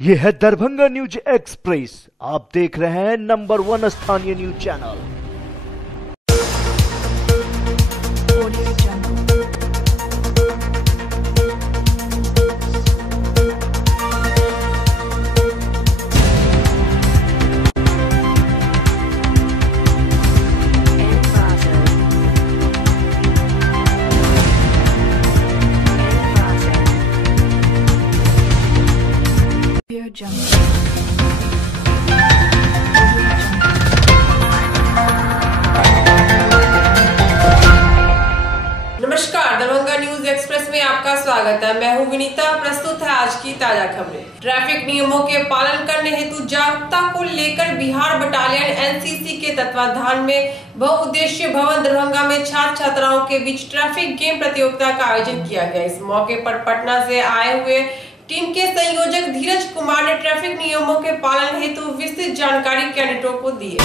ये है Darbhanga news express. आप देख रहे हैं नंबर 1 स्थानीय न्यूज चैनल। नमस्कार, दरभंगा न्यूज एक्सप्रेस में आपका स्वागत है। मैं हूं विनीता। प्रस्तुत है आज की ताजा खबरें। ट्रैफिक नियमों के पालन करने हेतु जागरूकता को लेकर बिहार बटालियन एनसीसी के तत्वाधान में बहुउद्देशीय भवन दरभंगा में छात्र छात्राओं के बीच ट्रैफिक गेम प्रतियोगिता का आयोजन किया गया। इस मौके पर पटना से आए हुए टीम के संयोजक धीरज कुमार ने ट्रैफिक नियमों के पालन हेतु विस्तृत जानकारी कैडेटों को दी।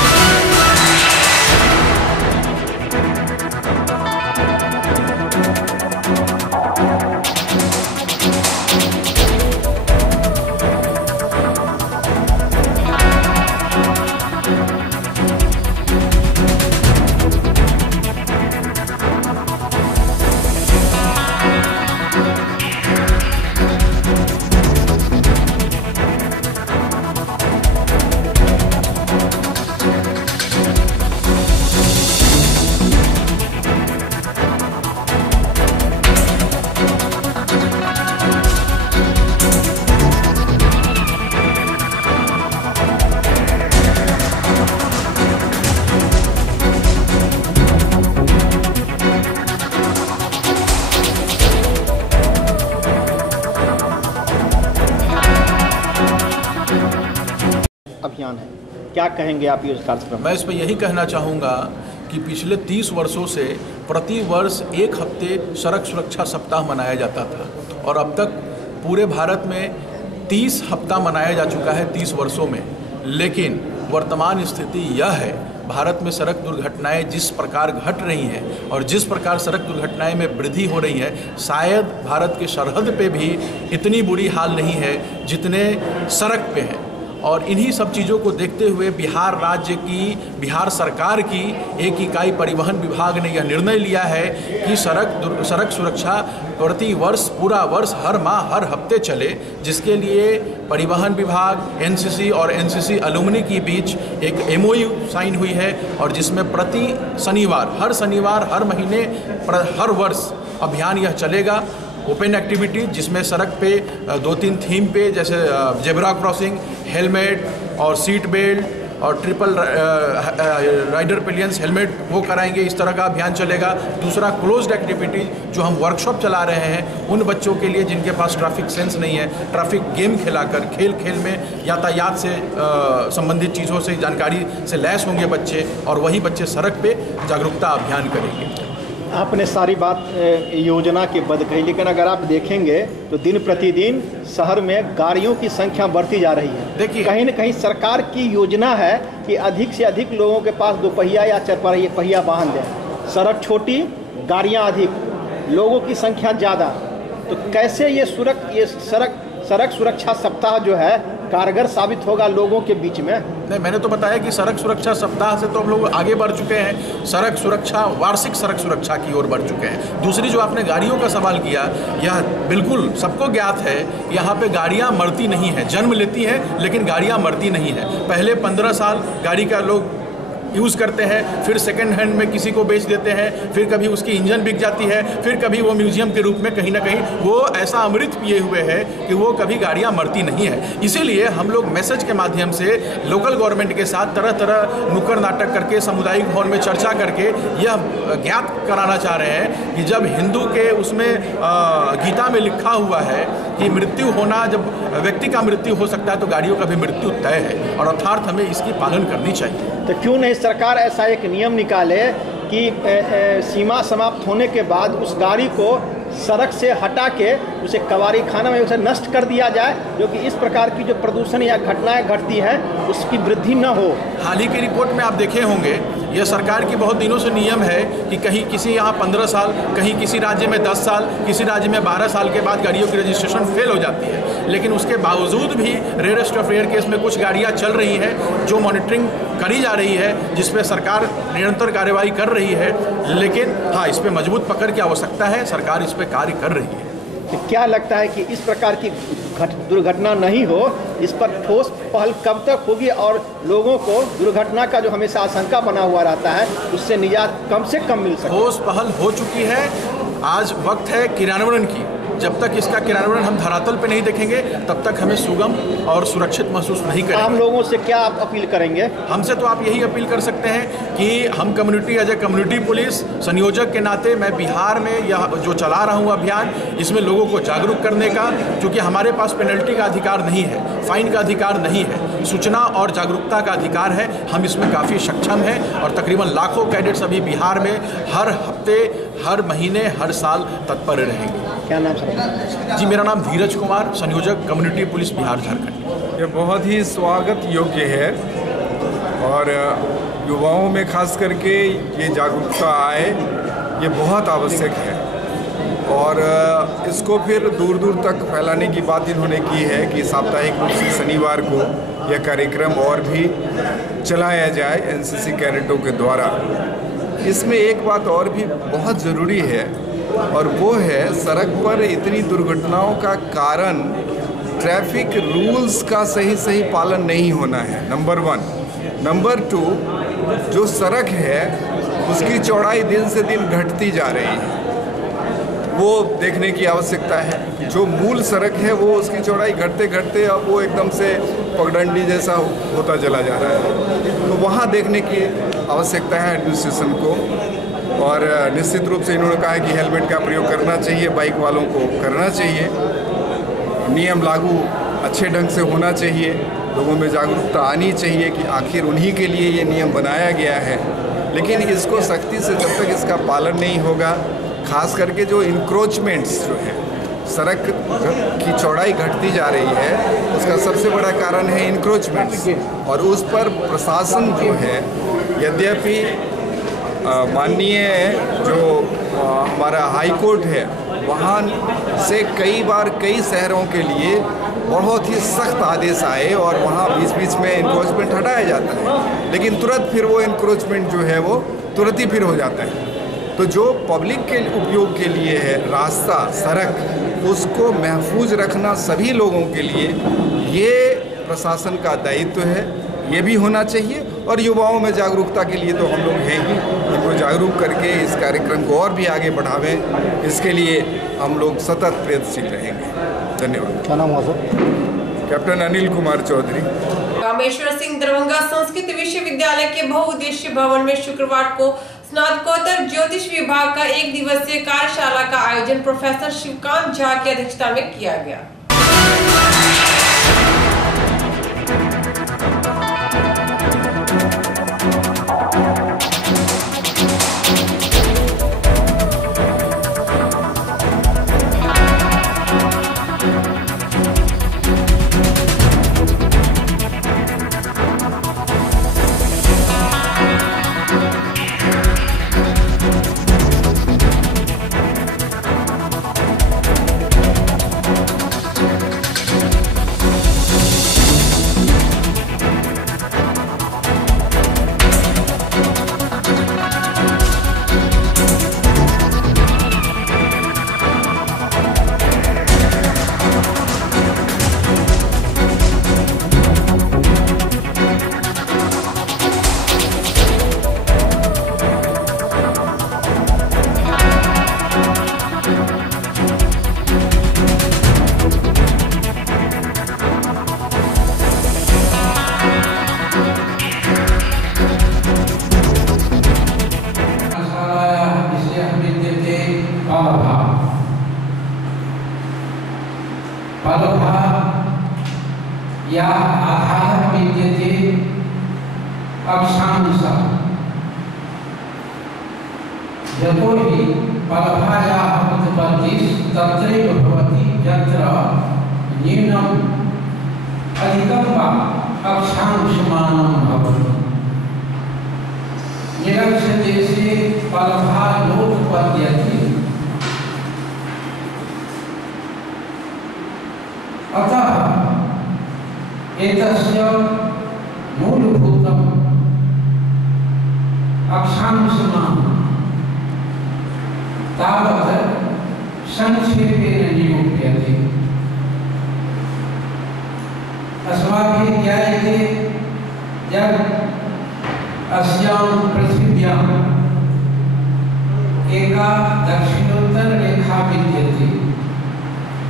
अभियान है, क्या कहेंगे आप इस कार्यक्रम? मैं इस पर यही कहना चाहूँगा कि पिछले 30 वर्षों से प्रति वर्ष एक हफ्ते सड़क सुरक्षा सप्ताह मनाया जाता था और अब तक पूरे भारत में 30 हफ्ता मनाया जा चुका है 30 वर्षों में। लेकिन वर्तमान स्थिति यह है, भारत में सड़क दुर्घटनाएं जिस प्रकार घट रही हैं और जिस प्रकार सड़क दुर्घटनाएं में वृद्धि हो रही है, शायद भारत के सरहद पे भी इतनी बुरी हाल नहीं है जितने सड़क पे हैं। और इन्हीं सब चीज़ों को देखते हुए बिहार राज्य की, बिहार सरकार की एक इकाई परिवहन विभाग ने यह निर्णय लिया है कि सड़क सुरक्षा प्रति वर्ष, पूरा वर्ष, हर माह, हर हफ्ते चले, जिसके लिए परिवहन विभाग, एनसीसी और एनसीसी अलुमनी के बीच एक एमओयू साइन हुई है और जिसमें प्रति शनिवार, हर महीने, हर वर्ष अभियान यह चलेगा। ओपन एक्टिविटी जिसमें सड़क पे 2-3 थीम पे, जैसे जेब्रा क्रॉसिंग, हेलमेट और सीट बेल्ट और ट्रिपल राइडर पिलियंस हेलमेट वो कराएंगे, इस तरह का अभियान चलेगा। दूसरा क्लोज्ड एक्टिविटी जो हम वर्कशॉप चला रहे हैं उन बच्चों के लिए जिनके पास ट्रैफिक सेंस नहीं है, ट्रैफिक गेम खिलाकर खेल में यातायात से संबंधित चीज़ों से जानकारी से लैस होंगे बच्चे और वही बच्चे सड़क पे जागरूकता अभियान करेंगे। आपने सारी बात योजना की बद कही, लेकिन अगर आप देखेंगे तो दिन प्रतिदिन शहर में गाड़ियों की संख्या बढ़ती जा रही है। देखिए, कहीं न कहीं सरकार की योजना है कि अधिक से अधिक लोगों के पास 2 पहिया या 4 पहिया वाहन दें। सड़क छोटी, गाड़ियां अधिक, लोगों की संख्या ज़्यादा, तो कैसे ये सड़क सुरक्षा सप्ताह जो है कारगर साबित होगा लोगों के बीच में? नहीं, मैंने तो बताया कि सड़क सुरक्षा सप्ताह से तो हम लोग आगे बढ़ चुके हैं, सड़क सुरक्षा, वार्षिक सड़क सुरक्षा की ओर बढ़ चुके हैं। दूसरी जो आपने गाड़ियों का सवाल किया, यह बिल्कुल सबको ज्ञात है, यहाँ पे गाड़ियाँ मरती नहीं हैं, जन्म लेती हैं लेकिन गाड़ियाँ मरती नहीं हैं। पहले 15 साल गाड़ी का लोग यूज़ करते हैं, फिर सेकेंड हैंड में किसी को बेच देते हैं, फिर कभी उसकी इंजन बिक जाती है, फिर कभी वो म्यूजियम के रूप में कहीं ना कहीं वो ऐसा अमृत पिए हुए है कि वो कभी गाड़ियाँ मरती नहीं है। इसीलिए हम लोग मैसेज के माध्यम से लोकल गवर्नमेंट के साथ तरह तरह नुक्कड़ नाटक करके, सामुदायिक भवन में चर्चा करके यह ज्ञात कराना चाह रहे हैं कि जब हिंदू के उसमें गीता में लिखा हुआ है कि मृत्यु होना, जब व्यक्ति का मृत्यु हो सकता है तो गाड़ियों का भी मृत्यु तय है और अर्थात हमें इसकी पालन करनी चाहिए। तो क्यों नहीं सरकार ऐसा एक नियम निकाले कि सीमा समाप्त होने के बाद उस गाड़ी को सड़क से हटा के उसे कबाड़ी खाना में उसे नष्ट कर दिया जाए, जो कि इस प्रकार की जो प्रदूषण या घटनाएं घटती हैं उसकी वृद्धि न हो। हाल ही की रिपोर्ट में आप देखे होंगे, यह सरकार की बहुत दिनों से नियम है कि कहीं किसी यहाँ 15 साल, कहीं किसी राज्य में 10 साल, किसी राज्य में 12 साल के बाद गाड़ियों की रजिस्ट्रेशन फेल हो जाती है। लेकिन उसके बावजूद भी रेयरेस्ट ऑफ रेयर केस में कुछ गाड़ियाँ चल रही हैं जो मॉनिटरिंग करी जा रही है, जिस पर सरकार निरंतर कार्रवाई कर रही है। लेकिन हाँ, इस पर मजबूत पकड़ की आवश्यकता है, सरकार इस पर कार्य कर रही है। तो क्या लगता है कि इस प्रकार की दुर्घटना नहीं हो, इस पर ठोस पहल कब तक होगी और लोगों को दुर्घटना का जो हमेशा आशंका बना हुआ रहता है उससे निजात कम से कम मिल सके? ठोस पहल हो चुकी है, आज वक्त है क्रियान्वयन की। जब तक इसका क्रियान्वयन हम धरातल पे नहीं देखेंगे तब तक हमें सुगम और सुरक्षित महसूस नहीं करेंगे। आम लोगों से क्या आप अपील करेंगे? हमसे तो आप यही अपील कर सकते हैं कि हम community as a community police संयोजक के नाते मैं बिहार में यह जो चला रहा हूँ अभियान, इसमें लोगों को जागरूक करने का, क्योंकि हमारे पास पेनल्टी का अधिकार नहीं है, फाइन का अधिकार नहीं है, सूचना और जागरूकता का अधिकार है। हम इसमें काफ़ी सक्षम हैं और तकरीबन लाखों कैडेट्स अभी बिहार में हर हफ्ते, हर महीने, हर साल तत्पर रहेंगे। क्या नाम सर? जी, मेरा नाम धीरज कुमार, संयोजक कम्युनिटी पुलिस बिहार झारखंड। ये बहुत ही स्वागत योग्य है और युवाओं में खास करके ये जागरूकता आए, ये बहुत आवश्यक है। और इसको फिर दूर दूर तक फैलाने की बात इन्होंने की है कि साप्ताहिक रूप से शनिवार को यह कार्यक्रम और भी चलाया जाए एनसीसी कैडेटों के द्वारा। इसमें एक बात और भी बहुत ज़रूरी है और वो है सड़क पर इतनी दुर्घटनाओं का कारण ट्रैफिक रूल्स का सही पालन नहीं होना है, नंबर 1। नंबर 2, जो सड़क है उसकी चौड़ाई दिन से दिन घटती जा रही है, वो देखने की आवश्यकता है। जो मूल सड़क है वो उसकी चौड़ाई घटते घटते अब वो एकदम से पगडंडी जैसा होता चला जा रहा है, तो वहाँ देखने की आवश्यकता है एडमिनिस्ट्रेशन को। और निश्चित रूप से इन्होंने कहा है कि हेलमेट का प्रयोग करना चाहिए, बाइक वालों को करना चाहिए, नियम लागू अच्छे ढंग से होना चाहिए, लोगों में जागरूकता आनी चाहिए कि आखिर उन्हीं के लिए ये नियम बनाया गया है। लेकिन इसको सख्ती से जब तक इसका पालन नहीं होगा, खास करके जो इंक्रोचमेंट्स जो है, सड़क की चौड़ाई घटती जा रही है, उसका सबसे बड़ा कारण है इंक्रोचमेंट्स। और उस पर प्रशासन जो है, यद्यपि माननीय जो हमारा हाई कोर्ट है वहाँ से कई बार कई शहरों के लिए बहुत ही सख्त आदेश आए और वहाँ बीच बीच में इंक्रोचमेंट हटाया जाता है, लेकिन तुरंत फिर वो इंक्रोचमेंट जो है वो तुरंत ही फिर हो जाता है। तो जो पब्लिक के उपयोग के लिए है रास्ता, सड़क, उसको महफूज रखना सभी लोगों के लिए ये प्रशासन का दायित्व है, ये भी होना चाहिए। और युवाओं में जागरूकता के लिए तो हम लोग हैं ही, इनको जागरूक करके इस कार्यक्रम को और भी आगे बढ़ावें, इसके लिए हम लोग सतत प्रयत्नशील रहेंगे। धन्यवाद। क्या नाम हुआ सर? कैप्टन अनिल कुमार चौधरी। रामेश्वर सिंह दरभंगा संस्कृत विश्वविद्यालय के बहुउद्देशीय भवन में शुक्रवार को स्नातकोत्तर ज्योतिष विभाग का 1 दिवसीय कार्यशाला का आयोजन प्रोफेसर शिवकांत झा की अध्यक्षता में किया गया। या आधार विद्यते अक्षांशः यतो हि पलभायाः उत्पत्तिः तत्रैव भवति यत्र न्यूनम् अधिकं वा अक्षांशमानं भवति। निरक्षदेशे फलभा नोत्पद्यते। अतः एतस्य मूलभूतम् अक्षांशमानं तावत् संक्षेपेण निरूप्यते। अस्माभिः ज्ञायते यत् अस्यां पृथिव्याम् एका दक्षिणोत्तररेखा विद्यते,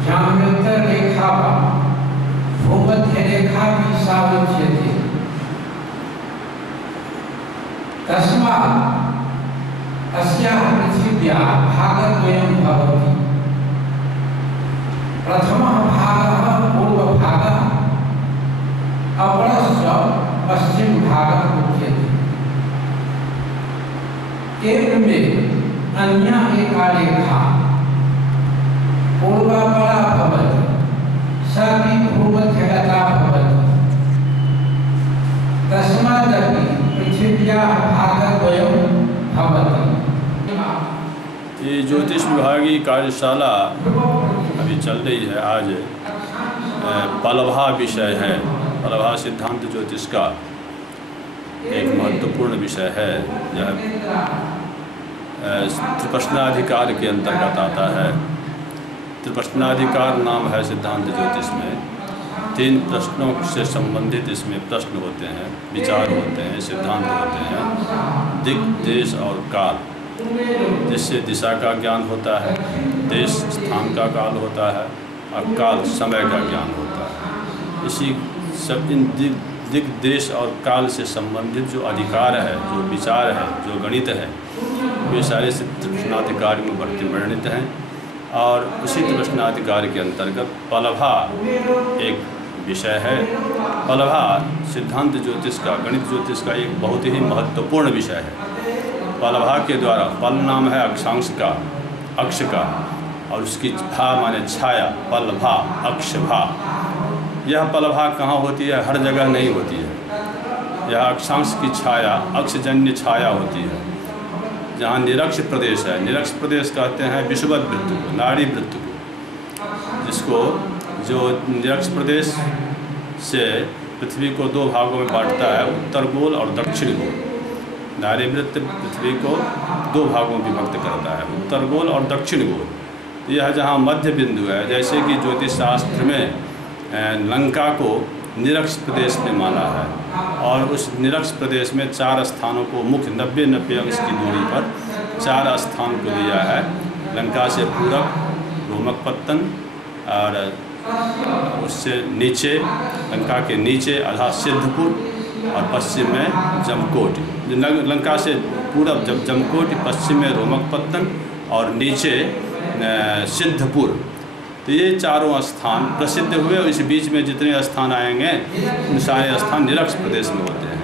जाम्योत्तररेखा वा भूमध्यरेखा भी सावच्यते। तस्मात् अस्याः पृथिव्याः भागद्वयं भवति। प्रथमः भागः पूर्वभागः, अपरश्च पश्चिमभागः उच्यते। एवमेव अन्या एका रेखा पूर्वापरा भवति, सा अपि भूमध्यगता भवति। तस्मादपि पृथिव्याः भागद्वयं भवति। ये ज्योतिष विभागीय कार्यशाला अभी चल रही है। आज पलभा विषय है। पलभा सिद्धांत ज्योतिष का एक महत्वपूर्ण विषय है। यह त्रिप्रश्नाधिकार के अंतर्गत आता है। त्रिप्रश्नाधिकार नाम है सिद्धांत ज्योतिष में। 3 प्रश्नों से संबंधित इसमें प्रश्न होते हैं, विचार होते हैं, सिद्धांत होते हैं। दिक्, देश और काल, जिससे दिशा का ज्ञान होता है, देश स्थान का काल होता है और काल समय का ज्ञान होता है। इसी सब इन दिक्, देश और काल से संबंधित जो अधिकार है, जो विचार है, जो गणित है, वे सारे त्रिप्रश्नाधिकार में वर्णित हैं। और उसी त्रिप्रश्नाधिकार के अंतर्गत पलभा एक विषय है। पलभा सिद्धांत ज्योतिष का, गणित ज्योतिष का एक बहुत ही महत्वपूर्ण विषय है। पलभा के द्वारा, पल नाम है अक्षांश का, अक्ष का, और उसकी भा माने छाया, पलभा, अक्षभा। यह पलभा कहाँ होती है? हर जगह नहीं होती है। यह अक्षांश की छाया, अक्षजन्य छाया होती है। जहाँ निरक्ष प्रदेश है, निरक्ष प्रदेश कहते हैं विषुवत वृत्त को, नाड़ी वृत्त को, जिसको जो निरक्ष प्रदेश से पृथ्वी को 2 भागों में बांटता है, उत्तर गोल और दक्षिण गोल। नाड़ी वृत्त पृथ्वी को 2 भागों में विभक्त करता है, उत्तर गोल और दक्षिण गोल। यह जहाँ मध्य बिंदु है, जैसे कि ज्योतिष शास्त्र में लंका को निरक्ष प्रदेश में माना है, और उस निरक्ष प्रदेश में 4 स्थानों को मुख्य 90 अंश की दूरी पर 4 स्थान को दिया है। लंका से पूरब रोमकपत्तन, और उससे नीचे, लंका के नीचे आधा सिद्धपुर, और पश्चिम में जमकोटी। लंका से पूरब जब जमकोटी, पश्चिम में रोमकपत्तन और नीचे सिद्धपुर। तो ये 4 स्थान प्रसिद्ध हुए। और इस बीच में जितने स्थान आएंगे उन सारे स्थान निरक्ष प्रदेश में होते हैं।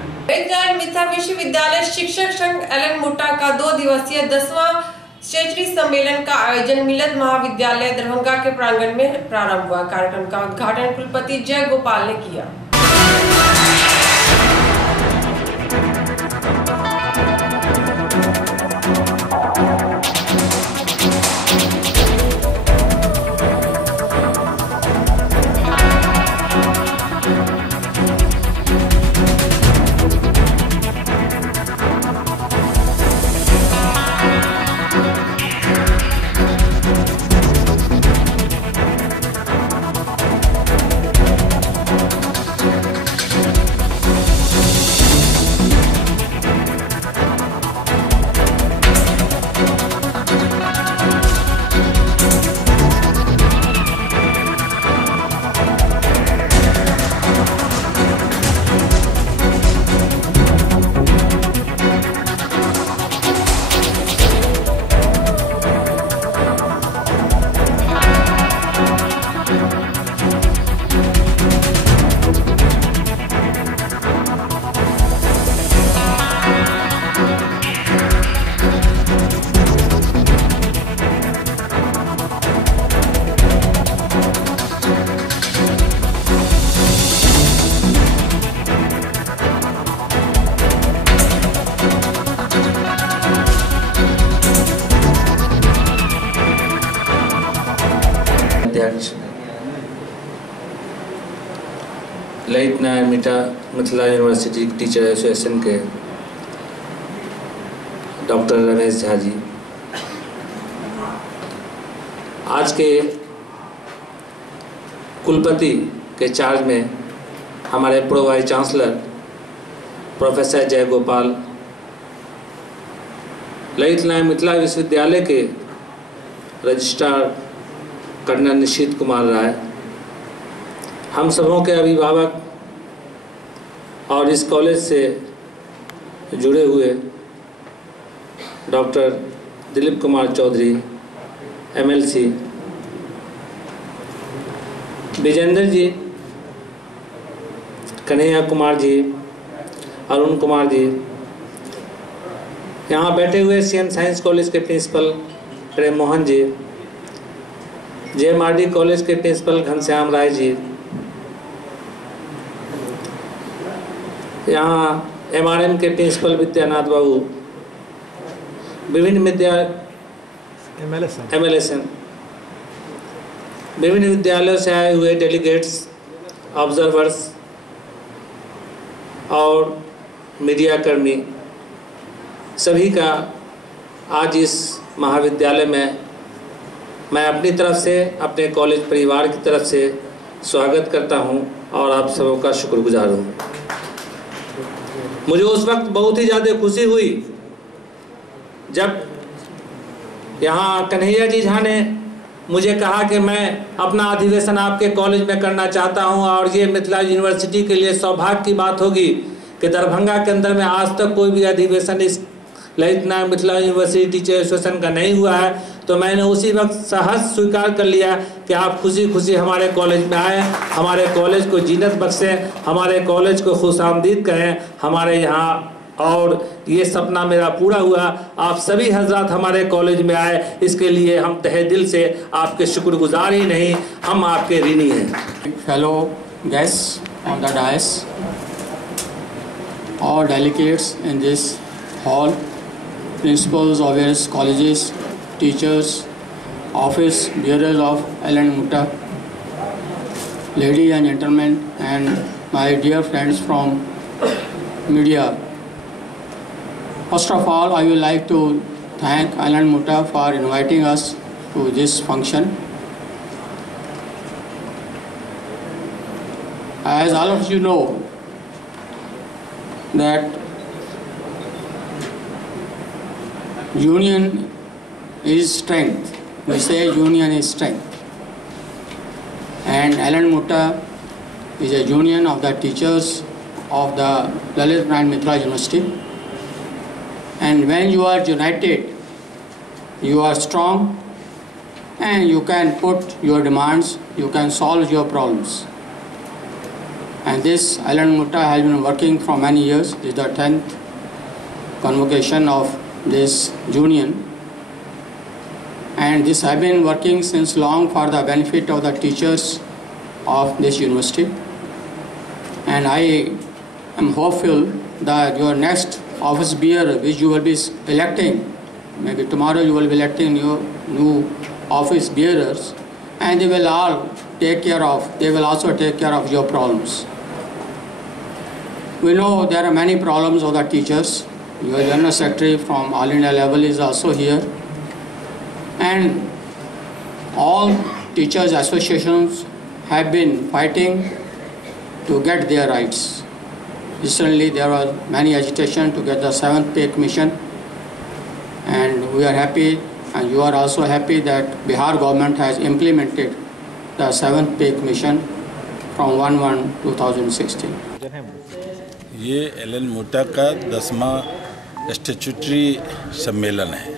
मिथा विश्वविद्यालय शिक्षक संघ एलन मुट्टा का 2 दिवसीय 10वां क्षेत्रीय सम्मेलन का आयोजन मिलत महाविद्यालय दरभंगा के प्रांगण में प्रारंभ हुआ। कार्यक्रम का उद्घाटन कुलपति जय गोपाल ने किया। Lalit Narayan Mithila university teacher association के डॉक्टर रमेश झा जी, आज के कुलपति के चार्ज में हमारे प्रो वाइस चांसलर प्रोफेसर जय गोपाल, ललित नारायण मिथिला विश्वविद्यालय के रजिस्ट्रार कर्नल निशित कुमार राय, हम सबों के अभिभावक और इस कॉलेज से जुड़े हुए डॉक्टर दिलीप कुमार चौधरी MLC, विजेंद्र जी, कन्हैया कुमार जी, अरुण कुमार जी, यहाँ बैठे हुए CN साइंस कॉलेज के प्रिंसिपल प्रेम मोहन जी, JMRD कॉलेज के प्रिंसिपल घनश्याम राय जी, यहाँ MRM के प्रिंसिपल विद्यानाथ बाबू, विभिन्न MLSN विभिन्न विद्यालयों से आए हुए डेलीगेट्स, ऑब्जर्वर्स और मीडिया कर्मी, सभी का आज इस महाविद्यालय में मैं अपनी तरफ से, अपने कॉलेज परिवार की तरफ से स्वागत करता हूं और आप सबों का शुक्रगुजार हूं। मुझे उस वक्त बहुत ही ज़्यादा खुशी हुई जब यहाँ कन्हैया जी झा ने मुझे कहा कि मैं अपना अधिवेशन आपके कॉलेज में करना चाहता हूँ और ये मिथिला यूनिवर्सिटी के लिए सौभाग्य की बात होगी कि दरभंगा के अंदर में आज तक कोई भी अधिवेशन इस Lalit Narayan Mithila university teacher association का नहीं हुआ है। तो मैंने उसी वक्त सहज स्वीकार कर लिया कि आप खुशी खुशी हमारे कॉलेज में आए, हमारे कॉलेज को जीनत बख्शें, हमारे कॉलेज को खुशामदीद करें हमारे यहाँ, और ये सपना मेरा पूरा हुआ। आप सभी हजरात हमारे कॉलेज में आए, इसके लिए हम तहे दिल से आपके शुक्रगुजार ही नहीं, हम आपके ऋणी हैं। Fellow guests on the dais, all delegates in this hall, principals of various colleges, teachers, office bearers of L&M Mutta, ladies and gentlemen, and my dear friends from media. First of all, I would like to thank L&M Mutta for inviting us to this function. As all of you know, that union is strength. We say union is strength. And L&M Mutta is a union of the teachers of the Lalit Narayan Mitra University. And when you are united, you are strong and you can put your demands, you can solve your problems. And this L&M Mutta has been working for many years. This is the 10th convocation of this union. And this has been working since long for the benefit of the teachers of this university. And I am hopeful that your next office bearer, which you will be electing, maybe tomorrow you will be electing your new office bearers, and they will all take care of, they will also take care of your problems. We know there are many problems of the teachers. Your General Secretary from All India level is also here. And all teachers associations have been fighting to get their rights. Recently there was many agitation to get the 7th Pay Commission, and we are happy, and you are also happy, that Bihar government has implemented the 7th Pay Commission from 1/1/2016. ये L&M Mutta का 10वां statutory सम्मेलन है।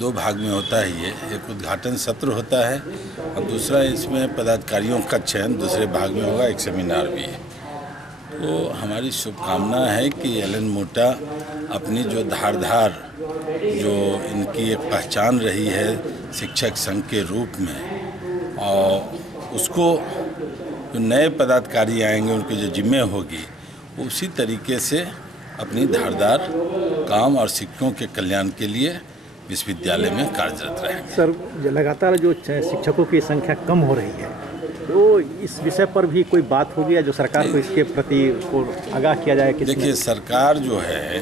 2 भाग में होता है ये, एक उद्घाटन सत्र होता है और दूसरा इसमें पदाधिकारियों का चयन दूसरे भाग में होगा, एक सेमिनार भी है। तो हमारी शुभकामना है कि L&M Mutta अपनी जो धारदार, जो इनकी एक पहचान रही है शिक्षक संघ के रूप में, और उसको जो नए पदाधिकारी आएंगे उनकी जो जिम्मे होगी, उसी तरीके से अपनी धारदार काम और शिक्षकों के कल्याण के लिए विश्वविद्यालय में कार्यरत रहेंगे। सर, लगातार जो शिक्षकों की संख्या कम हो रही है, तो इस विषय पर भी कोई बात होगी या जो सरकार को इसके प्रति को आगाह किया जाए? देखिए, सरकार जो है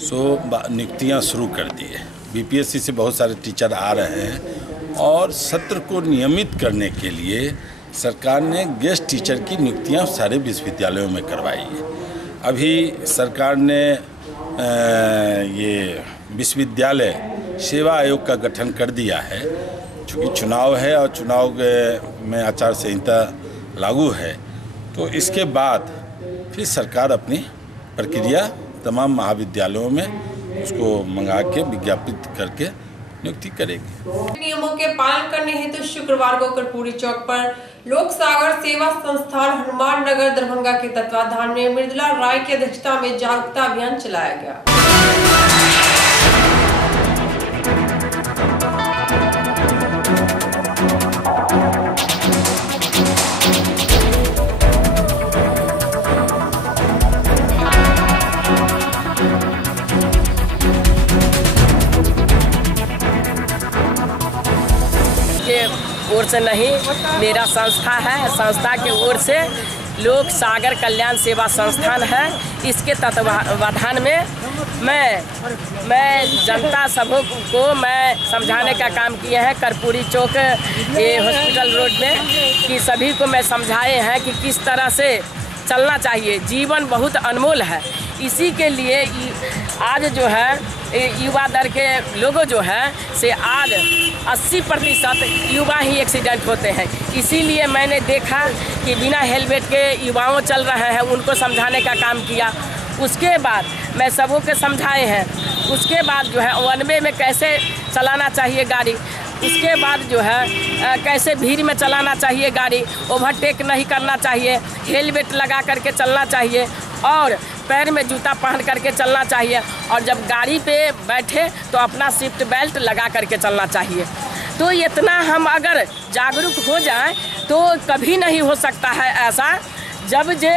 सो नियुक्तियाँ शुरू कर दी है। बीपीएससी से बहुत सारे टीचर आ रहे हैं और सत्र को नियमित करने के लिए सरकार ने गेस्ट टीचर की नियुक्तियाँ सारे विश्वविद्यालयों में करवाई है। अभी सरकार ने ये विश्वविद्यालय सेवा आयोग का गठन कर दिया है। चूँकि चुनाव है और चुनाव में आचार संहिता लागू है, तो इसके बाद फिर सरकार अपनी प्रक्रिया तमाम महाविद्यालयों में उसको मंगा के विज्ञापित करके नियुक्ति करेगी। नियमों के पालन करने हेतु शुक्रवार को कर्पूरी चौक पर लोक सागर सेवा संस्थान हनुमान नगर दरभंगा के तत्वाधान में मृदुला राय की अध्यक्षता में जागरूकता अभियान चलाया गया। ओर से नहीं, मेरा संस्था है, संस्था के ओर से लोक सागर कल्याण सेवा संस्थान है। इसके तत्वाधान में मैं जनता सबों को मैं समझाने का काम किए हैं। कर्पूरी चौक ये हॉस्पिटल रोड में कि सभी को मैं समझाए हैं कि किस तरह से चलना चाहिए। जीवन बहुत अनमोल है, इसी के लिए आज जो है युवा दर के लोगों जो है से आज 80% युवा ही एक्सीडेंट होते हैं। इसीलिए मैंने देखा कि बिना हेलमेट के युवाओं चल रहे हैं, उनको समझाने का काम किया। उसके बाद मैं सबों के समझाए हैं। उसके बाद जो है वन वे में कैसे चलाना चाहिए गाड़ी, उसके बाद जो है कैसे भीड़ में चलाना चाहिए गाड़ी, ओवरटेक नहीं करना चाहिए, हेलमेट लगा करके चलना चाहिए और पैर में जूता पहन करके चलना चाहिए और जब गाड़ी पे बैठे तो अपना सीट बेल्ट लगा करके चलना चाहिए। तो इतना हम अगर जागरूक हो जाएं तो कभी नहीं हो सकता है ऐसा। जब जे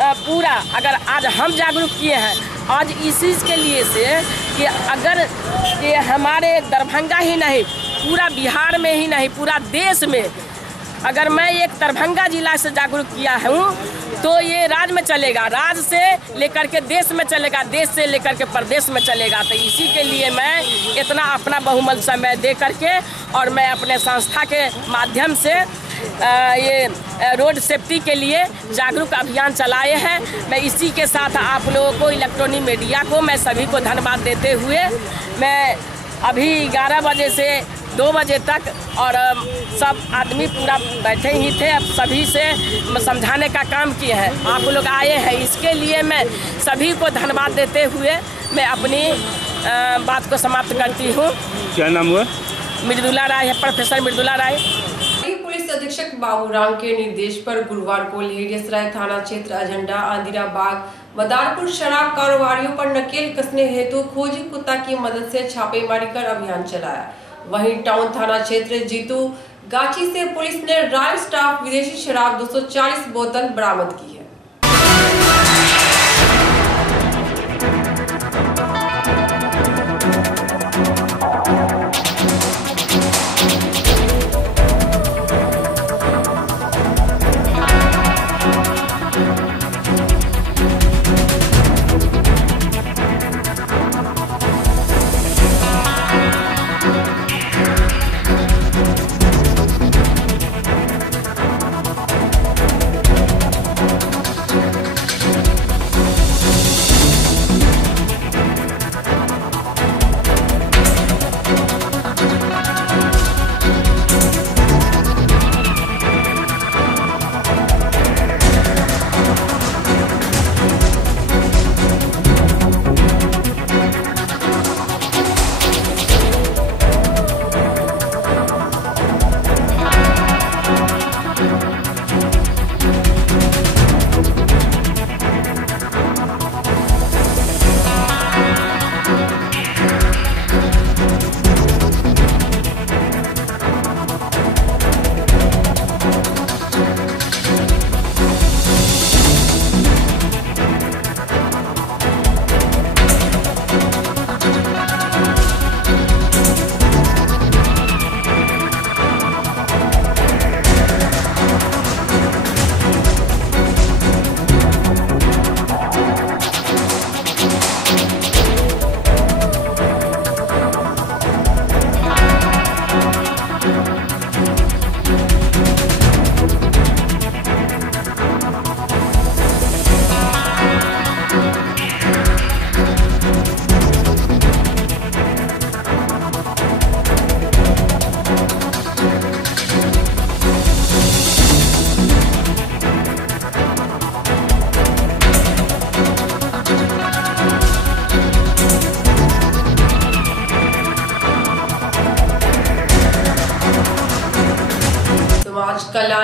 पूरा अगर आज हम जागरूक किए हैं आज इस चीज़ के लिए से कि अगर ये हमारे दरभंगा ही नहीं पूरा बिहार में ही नहीं पूरा देश में अगर मैं एक दरभंगा जिला से जागरूक किया हूँ तो ये राज्य में चलेगा, राज्य से लेकर के देश में चलेगा, देश से लेकर के प्रदेश में चलेगा। तो इसी के लिए मैं इतना अपना बहुमूल्य समय दे करके और मैं अपने संस्था के माध्यम से ये रोड सेफ्टी के लिए जागरूक अभियान चलाए हैं। मैं इसी के साथ आप लोगों को इलेक्ट्रॉनिक मीडिया को मैं सभी को धन्यवाद देते हुए मैं अभी 11 बजे से 2 बजे तक और सब आदमी पूरा बैठे ही थे, अब सभी से समझाने का काम किए हैं। आप लोग आए हैं, इसके लिए मैं सभी को धन्यवाद देते हुए मैं अपनी बात को समाप्त करती हूँ। क्या नाम हुआ? मृदुला राय है, प्रोफेसर मृदुला राय। पुलिस अधीक्षक बाबूराम के निर्देश पर गुरुवार को लहेरियासराय थाना क्षेत्र अजंडा आंदिरा बाग मदारपुर शराब कारोबारियों पर नकेल कसने हेतु खोजी कुत्ता की मदद से छापेमारी कर अभियान चलाया। वहीं टाउन थाना क्षेत्र जीतू गाची से पुलिस ने रॉयल स्टाफ विदेशी शराब 240 बोतल बरामद की है।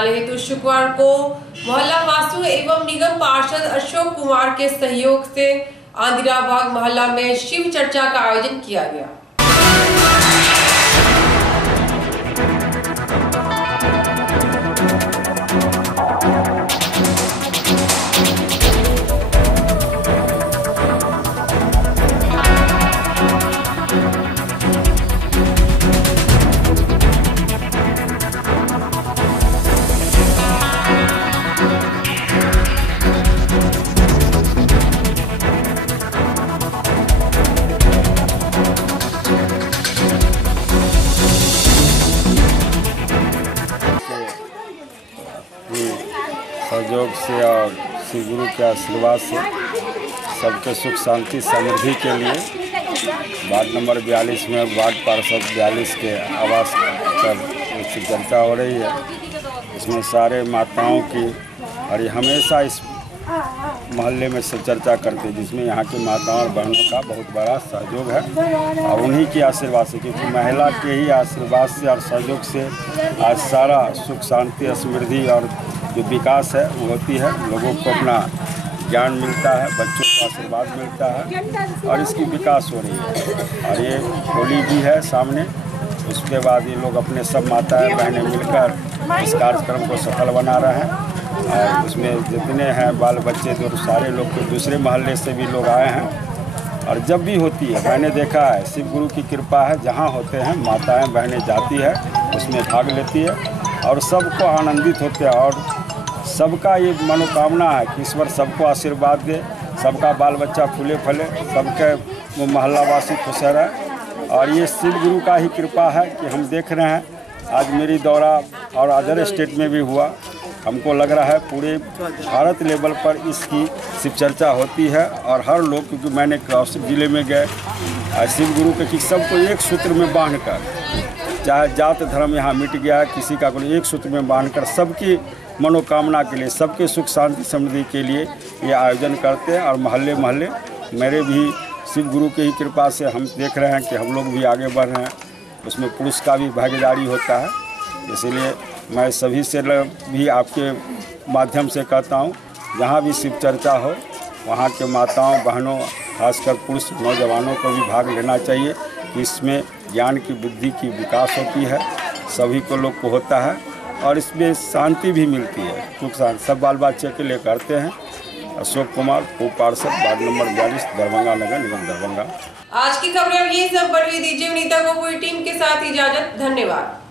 बनाने हेतु शुक्रवार को मोहल्ला वासियों एवं निगम पार्षद अशोक कुमार के सहयोग से आंदिरा बाग मोहल्ला में शिव चर्चा का आयोजन किया गया। सहयोग से और श्री गुरु के आशीर्वाद से सबके सुख शांति समृद्धि के लिए वार्ड नंबर 42 में वार्ड पार्षद 42 के आवास पर चर्चा हो रही है। इसमें सारे माताओं की और ये हमेशा इस मोहल्ले में से चर्चा करते हैं, जिसमें यहाँ की माताओं और बहनों का बहुत बड़ा सहयोग है और उन्हीं के आशीर्वाद से, क्योंकि महिला के ही आशीर्वाद से और सहयोग से आज सारा सुख शांति समृद्धि और जो विकास है वो होती है। लोगों को अपना ज्ञान मिलता है, बच्चों को आशीर्वाद मिलता है और इसकी विकास हो रही है। और ये होली भी है सामने, उसके बाद ये लोग अपने सब माताएं बहनें मिलकर इस कार्यक्रम को सफल बना रहे हैं। और उसमें जितने हैं बाल बच्चे तो सारे लोग तो दूसरे मोहल्ले से भी लोग आए हैं। और जब भी होती है, मैंने देखा है शिव गुरु की कृपा है, जहाँ होते हैं माताएं बहनें जाती है, उसमें भाग लेती है और सबको आनंदित होते हैं। और सबका ये मनोकामना है कि ईश्वर सबको आशीर्वाद दे, सबका बाल बच्चा फूले फले, सबके वो मोहल्लावासी खुश रहे। और ये शिव गुरु का ही कृपा है कि हम देख रहे हैं आज मेरी दौरा और अदर स्टेट में भी हुआ। हमको लग रहा है पूरे भारत लेवल पर इसकी शिव चर्चा होती है और हर लोग, क्योंकि मैंने क्रॉस जिले में गए शिव गुरु के कि सबको एक सूत्र में बांधकर, चाहे जात धर्म यहाँ मिट गया है, किसी का कोई एक सूत्र में बांधकर सबकी मनोकामना के लिए, सबके सुख शांति समृद्धि के लिए ये आयोजन करते हैं। और मोहल्ले मोहल्ले मेरे भी शिव गुरु की ही कृपा से हम देख रहे हैं कि हम लोग भी आगे बढ़ रहे हैं। उसमें पुरुष का भी भागीदारी होता है, इसीलिए मैं सभी से भी आपके माध्यम से कहता हूँ, जहाँ भी शिव चर्चा हो वहाँ के माताओं बहनों खासकर पुरुष नौजवानों को भी भाग लेना चाहिए। इसमें ज्ञान की बुद्धि की विकास होती है, सभी को लोग को होता है और इसमें शांति भी मिलती है। सुख शांति सब बाल बच्चे के लिए करते हैं। अशोक कुमार, उप पार्षद, वार्ड नंबर 42, दरभंगा नगर निगम दरभंगा। आज की खबरें ये सब बढ़ी। दीजिए विनीता को पूरी टीम के साथ इजाजत। धन्यवाद।